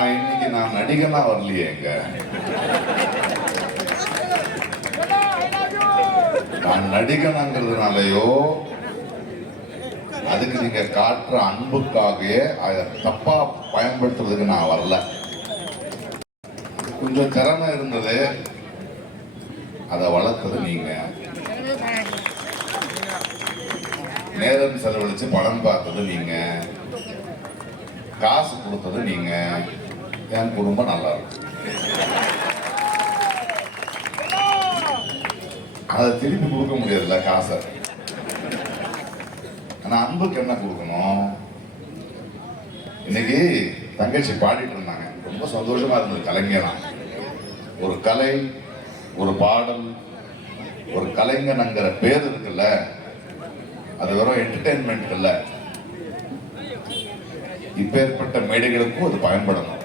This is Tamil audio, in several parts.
ஆனா இன்னைக்கு நான் நடிகனா வரலையே. நான் நடிகனாங்கிறதுனாலயோ அதுக்கு நீங்க காட்டுற அன்புக்காகவே அதை தப்பா பயன்படுத்துறதுக்கு நான் வரல. கொஞ்சம் திறமை இருந்தது, அதை வளர்த்தது நீங்க. நேரம் செலவழிச்சு படம் பார்த்தது நீங்க, காசு கொடுத்தது நீங்க. என் குடும்பம் நல்லா இருக்கும். அதை திருப்பி கொடுக்க முடியாதுல்ல காசை. ஆனா அன்புக்கு என்ன கொடுக்கணும்? இன்னைக்கு தங்கச்சி பாடிட்டு இருந்தாங்க, ரொம்ப சந்தோஷமா இருந்தது. கலைஞனா ஒரு கலை, ஒரு பாடல், ஒரு கலைஞனுங்கிற பேர் இருக்குல்ல, அது வெறும் என்டர்டெயின்மெண்ட் இல்ல. இப்பேற்பட்ட மேடைகளுக்கும் அது பயன்படணும்.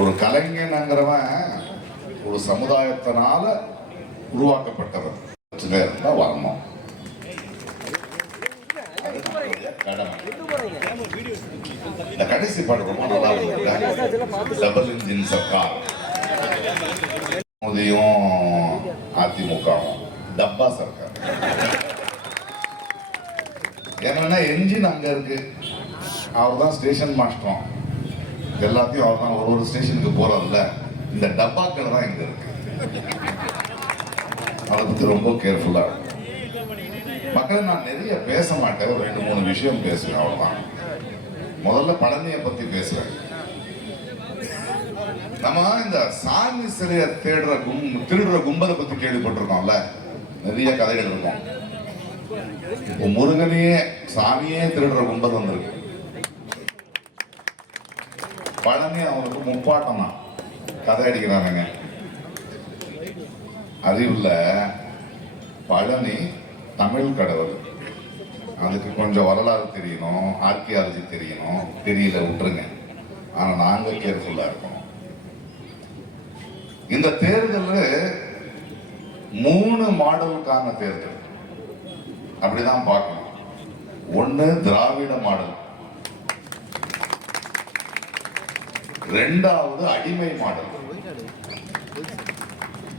ஒரு கலைஞனுங்கிறவன் ஒரு சமுதாயத்தினால உருவாக்கப்பட்டவர் தான் வரணும். இந்த கடைசி பாடு ரொம்ப நல்லா இருக்கு. டபுள் இன்ஜின் சர்க்கார், மோதியும் அதிமுகவும் டப்பா சர்க்கார். என்னன்னா என்ஜின் அங்க இருக்கு, அவர் தான் ஸ்டேஷன் மாஸ்டரும், எல்லாத்தையும் அவர் தான் ஒரு ஸ்டேஷனுக்கு போறதில்ல. இந்த டப்பாக்கள் தான் இங்க இருக்கு. அதை பத்தி ரொம்ப கேர்ஃபுல்லா இருக்கும். மக்கள் நான் நிறைய பேச மாட்டேன், ஒரு 2-3 விஷயம் பேசுவேன், அவ்வளவுதான். முதல்ல பழனியை பத்தி பேசுவேன். நம்ம இந்த சாமி சிலைய திருடுற கும்பலை பத்தி கேள்விப்பட்டிருக்கோம்ல, நிறைய கதைகள் இருக்கும். இப்போ முருகனையே சாமியே திருடுற கும்பல் வந்திருக்கு. பழனி அவனுக்கு முப்பாட்டம் தான் கதை அடிக்கிறானுங்க. அறிவுல பழனி தமிழ் கடவுள், அதுக்கு கொஞ்சம் வரலாறு தெரியணும், ஆர்கியாலஜி தெரியணும். தெரியல விட்டுருங்க, ஆனா நாங்க கேர்ஃபுல்லா இருக்கணும். இந்த தேர்தல் 3 மாடலுக்கான தேர்தல், அப்படிதான் பார்க்கணும். ஒண்ணு திராவிட மாடல், 2வது அடிமை மாடல்,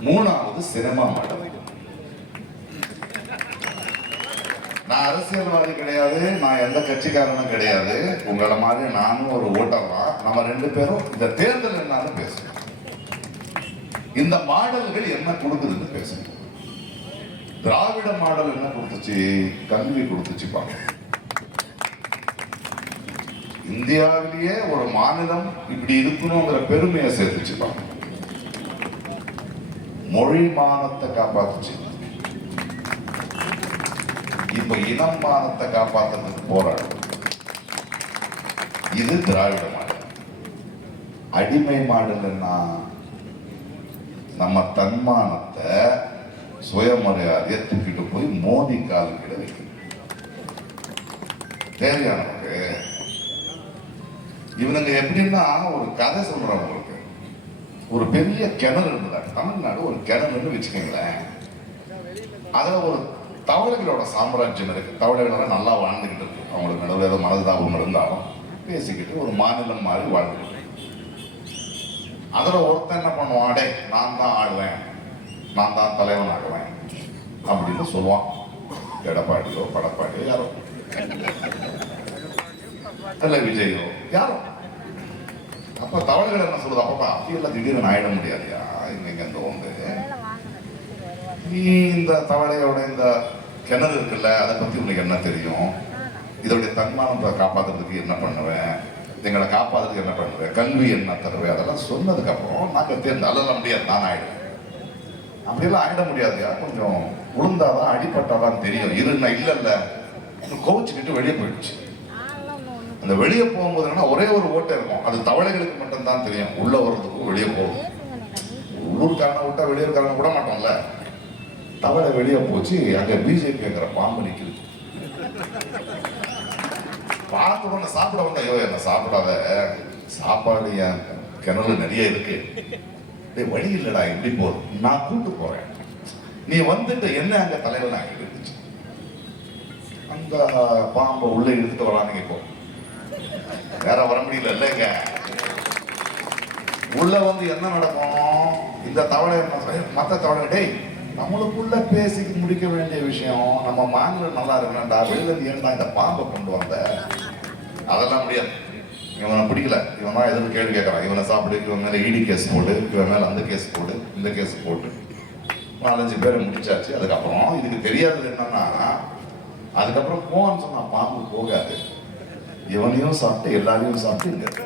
3வது சினிமா மாடல். நான் அரசியல்வாதி கிடையாது, நான் எந்த கட்சிக்காரனும் கிடையாது. உங்களை மாதிரி நானும் ஒரு ஓட்டர் தான். நம்ம 2 பேரும் இந்த தேர்தல் என்னன்னு பேசணும். இந்த மாடல்கள் என்ன கொடுக்குதுன்னு பேசணும். திராவிட மாடல் என்ன கொடுத்துச்சு? கல்வி கொடுத்துச்சு. இந்தியாவிலேயே ஒரு மாநிலம் இப்படி இருக்கணுங்கிற பெருமையை சேர்த்துச்சுப்பாங்க. மொழி மானத்தை காப்பாத்துச்சு. இப்ப இனம் மானத்தை காப்பாத்துறதுக்கு போராடும். இது திராவிட மாடல். அடிமை மாடல்னா நம்ம தன்மானத்தை, சுயமரியாதையை தூக்கிட்டு போய் மோதி கால் கிட்ட வைக்கணும். தேவையானவங்க இவனுங்க எப்படின்னா ஒரு கதை சொல்றவங்களுக்கு, ஒரு பெரிய கிணறு இருந்தது தமிழ்நாடு, ஒரு கிணறுன்னு வச்சுக்கோங்களேன். அதுல ஒரு தவளைகளோட சாம்ராஜ்யம் இருக்கு. தவளைகளெல்லாம் நல்லா வாழ்ந்துகிட்டு இருக்கு. அவங்களுக்கு நடுவில் ஏதோ மனதாபம் இருந்தாலும் பேசிக்கிட்டு ஒரு மாநிலம் மாதிரி வாழ்ந்துட்டு. அதுல ஒருத்தன் என்ன பண்ணுவான், அடே நான் தான் ஆடுவேன், நான் தான் தலைவன் ஆகுவேன் அப்படின்னு சொல்லுவான். எடப்பாடியோ படப்பாடியோ யாரோ, அல்ல விஜயோ யாரோ. அப்ப தவளைகள் என்ன சொல்லுது, அப்பப்பா அப்படியெல்லாம் திடீர்னு ஆயிட முடியாதுயா, இன்னைக்கு அந்த வந்து நீ இந்த தவளையோட இந்த கிணறு இருக்குல்ல, அதை பத்தி உனக்கு என்ன தெரியும்? இதோடைய தன்மானத்தை காப்பாற்றுறதுக்கு என்ன பண்ணுவேன், எங்களை காப்பாற்றுறதுக்கு என்ன பண்ணுவேன், கல்வி என்ன தருவேன், அதெல்லாம் சொன்னதுக்கு அப்புறம் நாங்கள் தேர்ந்தல்ல முடியாது, நான் ஆயிடுவேன். அப்படியெல்லாம் ஆயிட முடியாதுயா, கொஞ்சம் உளுந்தாதான் அடிப்பட்டாதான் தெரியும். இருன்னா இல்ல கோவிச்சுக்கிட்டு வெளியே போயிடுச்சு. அந்த வெளியே போகும்போது ஒரே ஒரு ஓட்டை இருக்கும், அது தவளைகளுக்கு மட்டும்தான் தெரியும். உள்ள வர்றதுக்கும் வெளியே போகும். உள்ளூர்காரனை விட்டா வெளியூர்காரனை விட மாட்டோம்ல. தவளை வெளியே போச்சு, அங்க பிஜேபிங்கிற பாம்பு நிக்குது. பார்த்து ஒண்ணு சாப்பிட வந்த, ஐயோ என்ன சாப்பிடாத, சாப்பாடு என் கிணறு நிறைய இருக்கு, வழி இல்லடா, எப்படி போதும், நான் கூட்டு போறேன், நீ வந்துட்டு என்ன அங்க தலைவன் ஆகிட்டு இருந்துச்சு. அந்த பாம்பை உள்ள எடுத்துட்டு வரானுங்க. இப்போ வேற வர முடியல இல்லைங்க. உள்ள வந்து என்ன நடக்கும், இந்த தவளை என்ன மற்ற தவளை, டேய் நம்மளுக்குள்ள பேசி முடிக்க வேண்டிய விஷயம், நம்ம மாநிலம் நல்லா இருக்கணும்டா, வெளியில ஏன்டா இந்த பாம்பை கொண்டு வந்த, அதெல்லாம் முடியாது. இவனை பிடிக்கல, இவன் தான் எதுவும் கேள்வி கேட்கறான், இவனை சாப்பிடு, இவன் மேல இடி கேஸ் போடு, இவன் மேல அந்த கேஸ் போடு, இந்த கேஸ் போட்டு 4-5 பேரை முடிச்சாச்சு. அதுக்கப்புறம் இதுக்கு தெரியாதது என்னன்னா, அதுக்கப்புறம் போன்னு சொன்னா பாம்பு போகாது, இவனையும் சாப்பிட்டு எல்லாரையும் சாப்பிட்டு.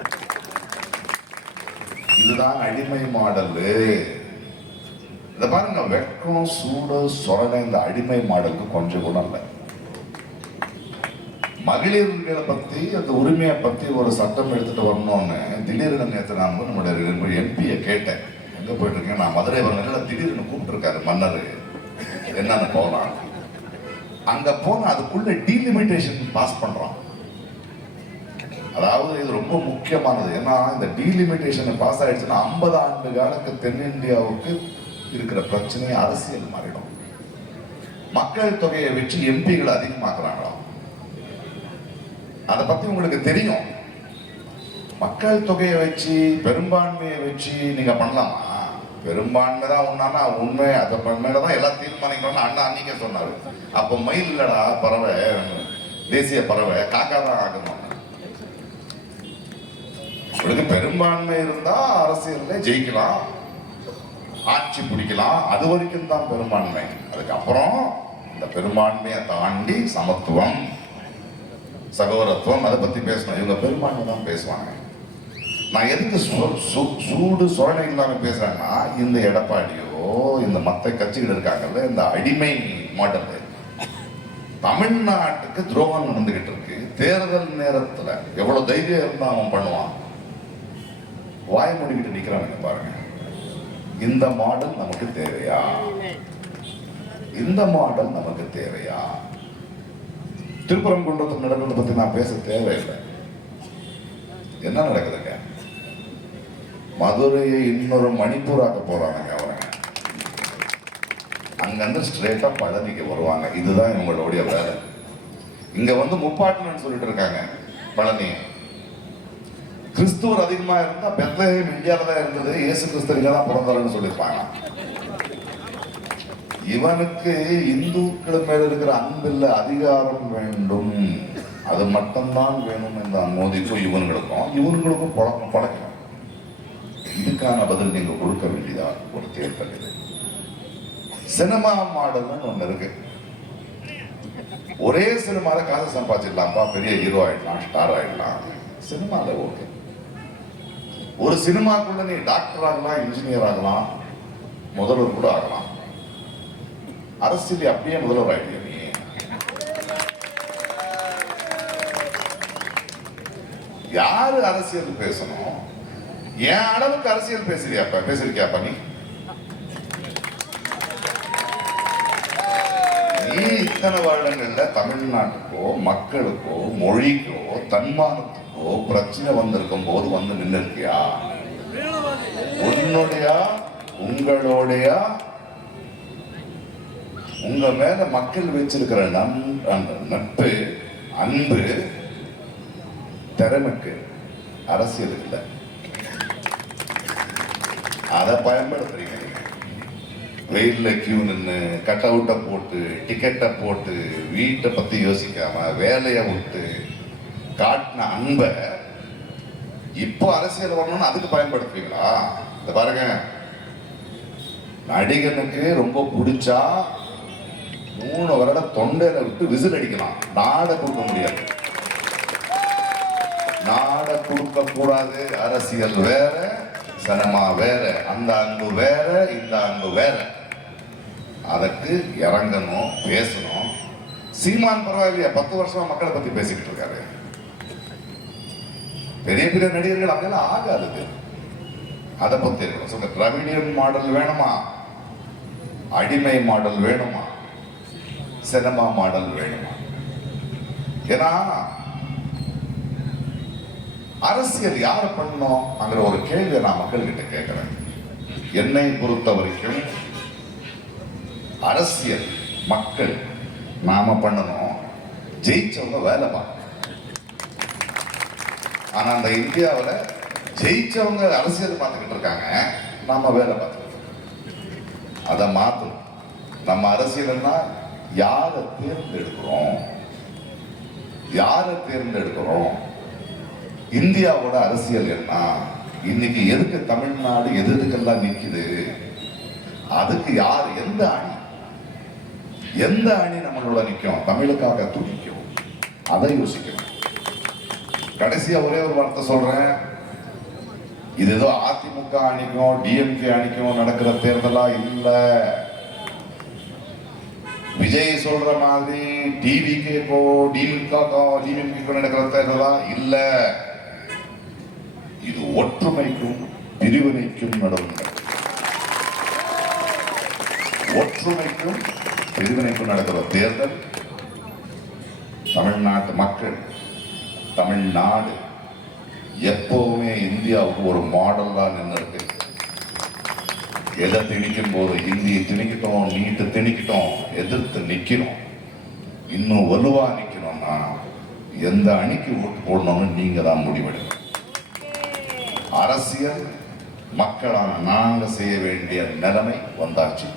இதுதான் அடிமை மாடல். இத பாருங்க, வெக்கம் சூடு சொரணை இந்த அடிமை மாடலுக்கு கொஞ்சம் கூட இல்லை. மகளிர்களை பத்தி அந்த உரிமையை பத்தி ஒரு சட்டம் எடுத்துட்டு வரணும்னு திடீர்னு நேற்று நான் வந்து நம்மளுடைய எம்பியை கேட்டேன், எங்க போயிட்டு இருக்கேன், நான் மதுரை வரல, திடீர்னு கூப்பிட்டு இருக்காரு மன்னர், என்னன்னு போகலாம். அங்க போன அதுக்குள்ள டீலிமிட்டேஷன் பாஸ் பண்றான். அதாவது இது ரொம்ப முக்கியமானது. ஏன்னா இந்த டீலிமிட்டேஷன் பாஸ் ஆயிடுச்சுன்னா 50 ஆண்டு காலத்துக்கு தென்னிந்தியாவுக்கு இருக்கிற பிரச்சனையை அரசியல் மாறிடும். மக்கள் தொகையை வச்சு எம்பிகளை அதிகமாக்குறாங்களாம். அதை பத்தி உங்களுக்கு தெரியும். மக்கள் தொகையை வச்சு பெரும்பான்மையை வச்சு நீங்க பண்ணலாமா? பெரும்பான்மை தான் உண்மைனா உண்மை, அதை மேலதான் எல்லாம் தீர்மானிக்கணும்னு அண்ணா அன்னைக்கே சொன்னாரு. அப்ப மயில் இல்லடா பறவை, தேசிய பறவை, காக்கா தான் ஆகணும். உங்களுக்கு பெரும்பான்மை இருந்தா அரசியல்ல ஜெயிக்கலாம், ஆட்சி பிடிக்கலாம், அது வரைக்கும் தான் பெரும்பான்மை. அதுக்கப்புறம் இந்த பெரும்பான்மையை தாண்டி சமத்துவம், சகோதரத்துவம், அதை பத்தி பேசணும். இவங்க பெரும்பான்மை தான் பேசுவாங்க. நான் எதுக்கு சூடு சொரணை இல்லாம பேசுறேன்னா, இந்த எடப்பாடியோ இந்த மற்ற கட்சிகள் இருக்காங்கல்ல, இந்த அடிமை மாடல் தமிழ்நாட்டுக்கு துரோகம் நடந்துகிட்டு இருக்கு. தேர்தல் நேரத்துல எவ்வளவு தைரியம் இருந்தா அவன் பண்ணுவான், வாய் மூடிக்கிட்டு நிக்கிறாங்க பாருங்க. இந்த மாடல் நமக்கு தேவையா? இந்த மாடல் நமக்கு தேவையா? திருப்பரங்குன்றத்தில் நடக்கிறத பத்தி நான் பேச தேவையில்லை. என்ன நடக்குதுங்க? மதுரையை இன்னொரு மணிப்பூராக்க போறாங்க அவனுங்க. அங்கிருந்து ஸ்ட்ரெயிட்டா பழனிக்கு வருவாங்க. இதுதான் இவங்களுடைய வேலை. இங்க வந்து முப்பாட்டணும்னு சொல்லிட்டு இருக்காங்க. பழனி கிறிஸ்துவர் அதிகமா இருந்தா பெத்லஹேம் இந்தியாவில தான் இருந்தது, இயேசு கிறிஸ்து இங்க தான் பிறந்தாருன்னு சொல்லியிருப்பாங்க. இவனுக்கு இந்துக்கள் மேல இருக்கிற அன்பில்ல அதிகாரம் வேண்டும், அது மட்டும்தான் வேணும் என்ற மோதிக்கும் இவனுங்களுக்கும் பழக்கம். இதுக்கான பதில் நீங்க கொடுக்க வேண்டியதா ஒரு தேர்தல். இது சினிமா மாடல்னு ஒண்ணு இருக்கு. ஒரே சினிமால காசு சம்பாதிச்சிடலாம்ப்பா, பெரிய ஹீரோ ஆயிடலாம், ஸ்டார் ஆயிடலாம். சினிமால ஓகே. ஒரு சினிமாக்குள்ள நீ டாக்டர் ஆகலாம், இன்ஜினியர் ஆகலாம், முதல்வர் கூட ஆகலாம். அரசியல் அப்படியே முதல்வர் ஆயிடுங்க. நீ யாரு அரசியல் பேசணும்? என் அளவுக்கு அரசியல் பேசிருக்கியாப்பா நீ? நீ இத்தனை வருடங்கள்ல தமிழ்நாட்டுக்கோ மக்களுக்கோ மொழிக்கோ தன்மானத்துக்கோ பிரச்சனை வந்திருக்கும் போது வந்து நின்று இருக்கியா? உங்களுடைய உங்க மேல மக்கள் வச்சிருக்கிற நட்பு, அன்பு, திறமைக்கு அரசியல் இல்லை. அதை பயன்படுத்துறீங்க. வெயில்ல கியூ நின்று கட் அவுட்டை போட்டு டிக்கெட்டை போட்டு வீட்டை பத்தி யோசிக்காம வேலையை விட்டு காட்டின அன்பை இப்போ அரசியல் வரணும்னு அதுக்கு பயன்படுத்துவீங்களா? இந்த பாருங்க, நடிகனுக்கு ரொம்ப பிடிச்சா 3 வருடம் தொண்டையில விட்டு விசில் அடிக்கலாம், நாட கொடுக்க முடியாது. நாட கொடுக்க கூடாது. அரசியல் வேற, சினிமா வேற, அந்த அன்பு வேற, இந்த அன்பு வேற. அதற்கு இறங்கணும், பேசணும். சீமான் பரவாயில்லையா, 10 வருஷமா மக்களை பத்தி பேசிக்கிட்டு இருக்காரு. பெரிய பெரிய நடிகர்கள் அப்படியெல்லாம் ஆகாது. அதை பத்தி இருக்கணும். திராவிடியன் மாடல் வேணுமா, அடிமை மாடல் வேணுமா, சினிமா மாடல் வேணுமா? ஏன்னா அரசியல் யாரை பண்ணணும் அங்கிற ஒரு கேள்வியை நான் மக்கள் கிட்ட கேட்கிறேன். என்னை பொறுத்த வரைக்கும் அரசியல் மக்கள் நாம பண்ணணும், ஜெயிச்சவங்க வேலை பார்க்கணும். ஆனா அந்த இந்தியாவில் ஜெயிச்சவங்க அரசியல் பார்த்துக்கிட்டு இருக்காங்க, நாம வேலை பார்த்துக்கிட்டு இருக்கோம். அதை மாற்றணும். நம்ம அரசியல்னா யாரை தேர்ந்தெடுக்கிறோம், யாரை தேர்ந்தெடுக்கிறோம். இந்தியாவோட அரசியல் என்ன, இன்னைக்கு எதுக்கு தமிழ்நாடு எதுக்கெல்லாம் நிக்குது, அதுக்கு யார், எந்த அணி நம்மளோட நிற்கும், தமிழுக்காக துடிக்கும், அதை யோசிக்கணும். கடைசியா ஒரே ஒரு வார்த்தை சொல்றேன், இது ஏதோ அதிமுக அணிக்கும் டிஎம்கே அணிக்கும் நடக்கிற தேர்தலா இல்ல. விஜய் சொல்ற மாதிரி டிவிகேக்கோ டிஎம்கேக்கோ நடக்கிற தேர்தலா இல்ல. இது ஒற்றுமைக்கும் பிரிவினைக்கும் நடுவுங்க. ஒற்றுமைக்கும் பிரிவினைக்கும் நடக்கிற தேர்தல். தமிழ்நாட்டு மக்கள், தமிழ்நாடு எப்பவுமே இந்தியாவுக்கு ஒரு மாடலா நின்று இருக்கு. எதை திணிக்கும் போது இந்தியை திணிக்கிட்டோம், நீட்டு திணிக்கிட்டோம், எதிர்த்து நிக்கணும். இன்னும் வலுவா நிக்கணும்னா எந்த அணிக்கு ஓட்டு போடணும்னு நீங்க தான் முடிவெடுங்க. அரசியல் மக்களான நாங்க செய்ய வேண்டிய நிலைமை வந்தாச்சு.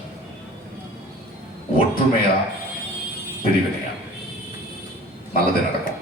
ஒற்றுமையா பிரிவினையா நல்லது நடக்கும்.